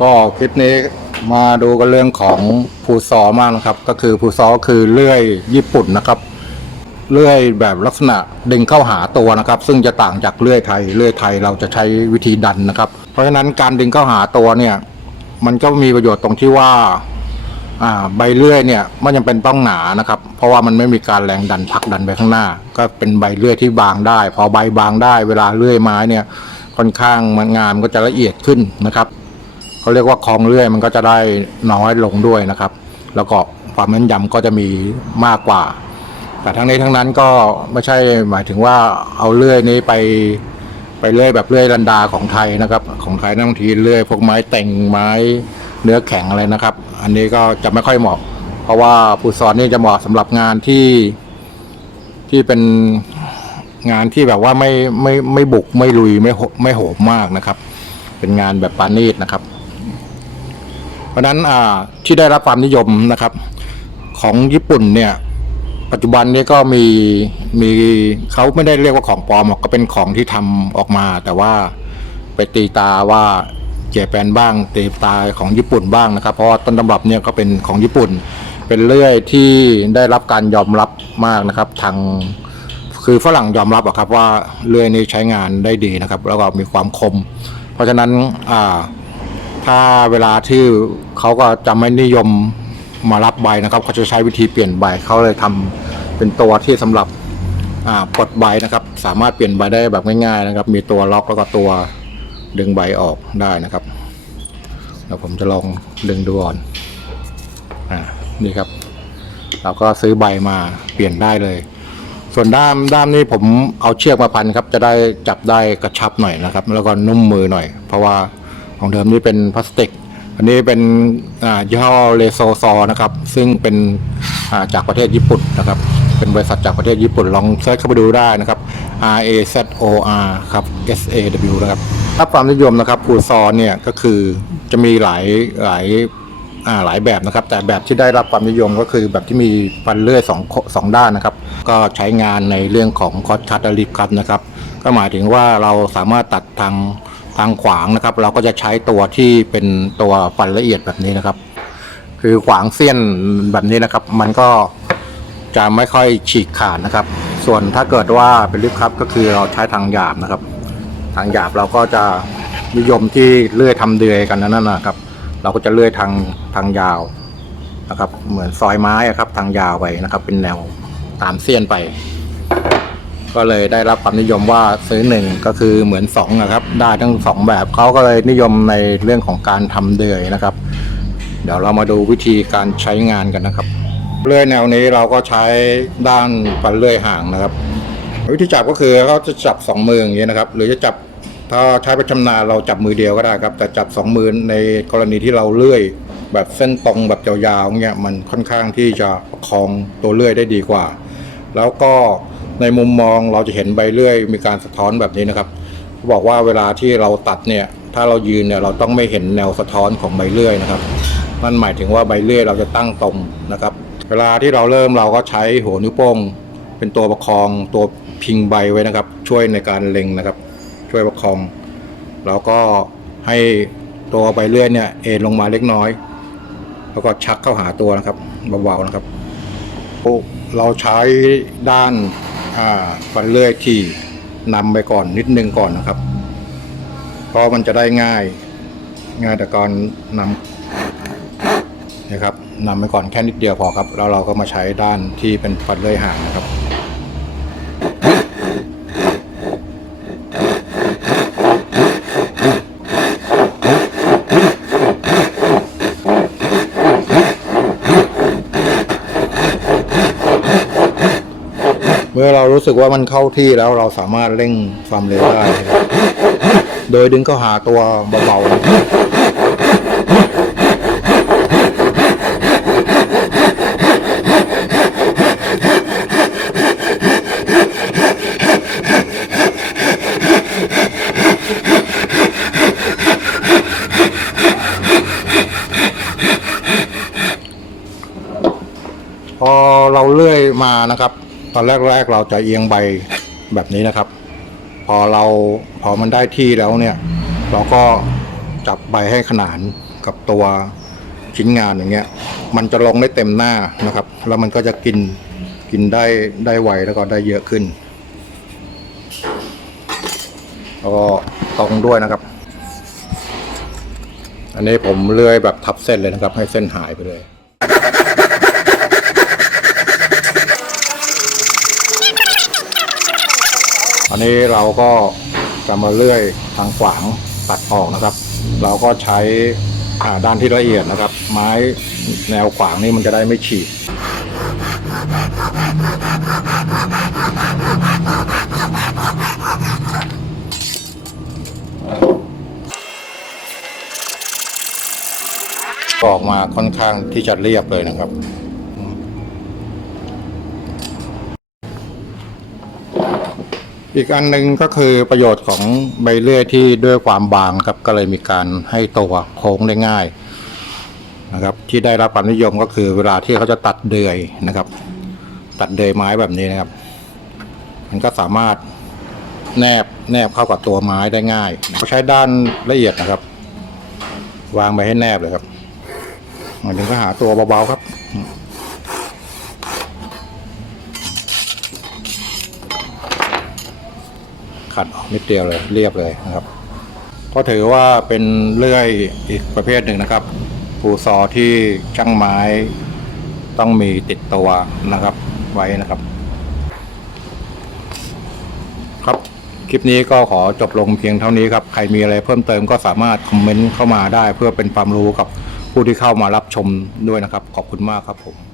ก็คลิปนี้มาดูกันเรื่องของภูซอมากนะครับ ก็คือภูซอคือเลื่อยญี่ปุ่นนะครับ เลื่อยแบบลักษณะดึงเข้าหาตัวนะครับ ซึ่งจะต่างจากเลื่อยไทยเลื่อยไทยเราจะใช้วิธีดันนะครับ เพราะฉะนั้นการดึงเข้าหาตัวเนี่ยมันก็มีประโยชน์ตรงที่ว่าใบเลื่อยเนี่ยไม่จำเป็นต้องหนานะครับ เพราะว่ามันไม่มีการแรงดันผลักดันไปข้างหน้า ก็เป็นใบเลื่อยที่บางได้ พอใบบางได้ เวลาเลื่อยไม้เนี่ยค่อนข้างมันงานมันก็จะละเอียดขึ้นนะครับ เขาเรียกว่าคลองเลื่อยมันก็จะได้น้อยลงด้วยนะครับ แล้วก็ความแม่นยำก็จะมีมากกว่า แต่ทั้งนี้ทั้งนั้นก็ไม่ใช่หมายถึงว่าเอาเลื่อยนี้ไปไปเลื่อยแบบเลื่อยลันดาของไทยนะครับ ของไทยนั่นบางทีเลื่อยพวกไม้แต่งไม้เนื้อแข็งอะไรนะครับ อันนี้ก็จะไม่ค่อยเหมาะ เพราะว่าปูซอนนี่จะเหมาะสำหรับงานที่ที่เป็นงานที่แบบว่าไม่ไม่ไม่บุกไม่ลุยไม่ไม่โหมมากนะครับ เป็นงานแบบปานีตนะครับ เพราะนั้นที่ได้รับความนิยมนะครับของญี่ปุ่นเนี่ยปัจจุบันนี้ก็มีมีเขาไม่ได้เรียกว่าของปลอมหรอกก็เป็นของที่ทำออกมา แต่ว่าไปตีตาว่าเจแปนบ้างตีตาของญี่ปุ่นบ้างนะครับ เพราะว่าต้นตำรับเนี่ยก็เป็นของญี่ปุ่น เป็นเลื่อยที่ได้รับการยอมรับมากนะครับ ทางคือฝรั่งยอมรับอะครับว่าเลื่อยนี้ใช้งานได้ดีนะครับ แล้วก็มีความคม เพราะฉะนั้นอ่า ถ้าเวลาที่เขาก็จะไม่นิยมมารับใบนะครับเขาจะใช้วิธีเปลี่ยนใบเขาเลยทำเป็นตัวที่สำหรับปลดใบนะครับ สามารถเปลี่ยนใบได้แบบง่ายๆนะครับ มีตัวล็อกแล้วก็ตัวดึงใบออกได้นะครับเดี๋ยวผมจะลองดึงดูก่อนอ่านี่ครับ เราก็ซื้อใบมาเปลี่ยนได้เลย ส่วนด้ามด้ามนี้ผมเอาเชือกมาพันครับ จะได้จับได้กระชับหน่อยนะครับ แล้วก็นุ่มมือหน่อย เพราะว่า ของเดิมนี่เป็นพลาสติก อันนี้เป็นอ่ายี่ห้อเลโซซอนะครับ ซึ่งเป็นาจากประเทศญี่ปุ่นนะครับ เป็นบริษัทจากประเทศญี่ปุ่นลองเซิร์ชเข้าไปดูได้นะครับ R A Z O R ครับ S A W นะครับถ้าความนิยมนะครับปูซอเนี่ยก็คือจะมีหลายหลายาหลายแบบนะครับ แต่แบบที่ได้รับความนิยมก็คือแบบที่มีฟันเลื่อยสองสองด้านนะครับ ก็ใช้งานในเรื่องของคอสคัตและลิฟคัตนะครับ ก็หมายถึงว่าเราสามารถตัดทาง ทางขวางนะครับ เราก็จะใช้ตัวที่เป็นตัวฟันละเอียดแบบนี้นะครับ คือขวางเสี้ยนแบบนี้นะครับ มันก็จะไม่ค่อยฉีกขาดนะครับ ส่วนถ้าเกิดว่าเป็นลิฟคัตก็คือเราใช้ทางหยาบนะครับ ทางหยาบเราก็จะนิยมที่เลื่อยทำเดือยกันนั่นนะครับ เราก็จะเลื่อยทางทางยาวนะครับ เหมือนซอยไม้ครับ ทางยาวไปนะครับ เป็นแนวตามเสี้ยนไป ก็เลยได้รับความนิยมว่าซื้อหนึ่งก็คือเหมือนสองนะครับ ได้ทั้งสองแบบเขาก็เลยนิยมในเรื่องของการทำเดือยนะครับ เดี๋ยวเรามาดูวิธีการใช้งานกันนะครับ เลื่อยแนวนี้เราก็ใช้ด้านฟันเลื่อยห่างนะครับ วิธีจับก็คือเขาจะจับสองมืออย่างนี้นะครับ หรือจะจับถ้าใช้ประชำนาญเราจับมือเดียวก็ได้ครับ แต่จับสองมือในกรณีที่เราเลื่อยแบบเส้นตรงแบบยาวๆเนี่ยมันค่อนข้างที่จะประคองตัวเลื่อยได้ดีกว่า แล้วก็ ในมุมมองเราจะเห็นใบเลื่อย มีการสะท้อนแบบนี้นะครับเขาบอกว่าเวลาที่เราตัดเนี่ยถ้าเรายืนเนี่ยเราต้องไม่เห็นแนวสะท้อนของใบเลื่อยนะครับนั่นหมายถึงว่าใบเลื่อยเราจะตั้งตรงนะครับ เวลาที่เราเริ่มเราก็ใช้หัวนิ้วโป้ง เป็นตัวประคองตัวพิงใบไว้นะครับ ช่วยในการเล็งนะครับ ช่วยประคอง แล้วก็ให้ตัวใบเลื่อยเนี่ยเอ็นลงมาเล็กน้อย แล้วก็ชักเข้าหาตัวนะครับเบาๆนะครับเราใช้ด้าน ฟันเลื่อยที่นำไปก่อนนิดนึงก่อนนะครับ เพราะมันจะได้ง่าย ง่ายแต่ก่อนนำนะครับนำไปก่อนแค่นิดเดียวพอครับ แล้วเราก็มาใช้ด้านที่เป็นฟันเลื่อยห่างนะครับ มื่อเรารู้สึกว่ามันเข้าที่แล้วเราสามารถเร่งความเร็วได้ โดยดึงเข้าหาตัวเบาๆพอเราเลื่อยมานะครับ ตอนแรกๆเราจะเอียงใบแบบนี้นะครับ พอเราพอมันได้ที่แล้วเนี่ย เราก็จับใบให้ขนานกับตัวชิ้นงานอย่างเงี้ย มันจะลงได้เต็มหน้านะครับ แล้วมันก็จะกินกินได้ได้ไวแล้วก็ได้เยอะขึ้นแล้วก็ตรงด้วยนะครับ อันนี้ผมเลื่อยแบบทับเส้นเลยนะครับ ให้เส้นหายไปเลย นี้เราก็จะมาเลื่อยทางขวางตัดออกนะครับ เราก็ใช้ด้านที่ละเอียดนะครับ ไม้แนวขวางนี่มันจะได้ไม่ฉีกออกมาค่อนข้างที่จะเรียบเลยนะครับ อีกอันหนึ่งก็คือประโยชน์ของใบเลื่อยที่ด้วยความบางครับก็เลยมีการให้ตัวโค้งได้ง่ายนะครับ ที่ได้รับความนิยมก็คือเวลาที่เขาจะตัดเดือยนะครับ ตัดเดือยไม้แบบนี้นะครับ มันก็สามารถแนบแนบเข้ากับตัวไม้ได้ง่ายเขาใช้ด้านละเอียดนะครับ วางไปให้แนบเลยครับมันถึงก็หาตัวเบาๆครับ ขัดออกนิดเดียวเลยเรียบเลยนะครับ ก็ถือว่าเป็นเลื่อยอีกประเภทหนึ่งนะครับภูซอที่ช่างไม้ต้องมีติดตัวนะครับไว้นะครับ ครับคลิปนี้ก็ขอจบลงเพียงเท่านี้ครับ ใครมีอะไรเพิ่มเติมก็สามารถคอมเมนต์เข้ามาได้ เพื่อเป็นความรู้กับผู้ที่เข้ามารับชมด้วยนะครับ ขอบคุณมากครับผม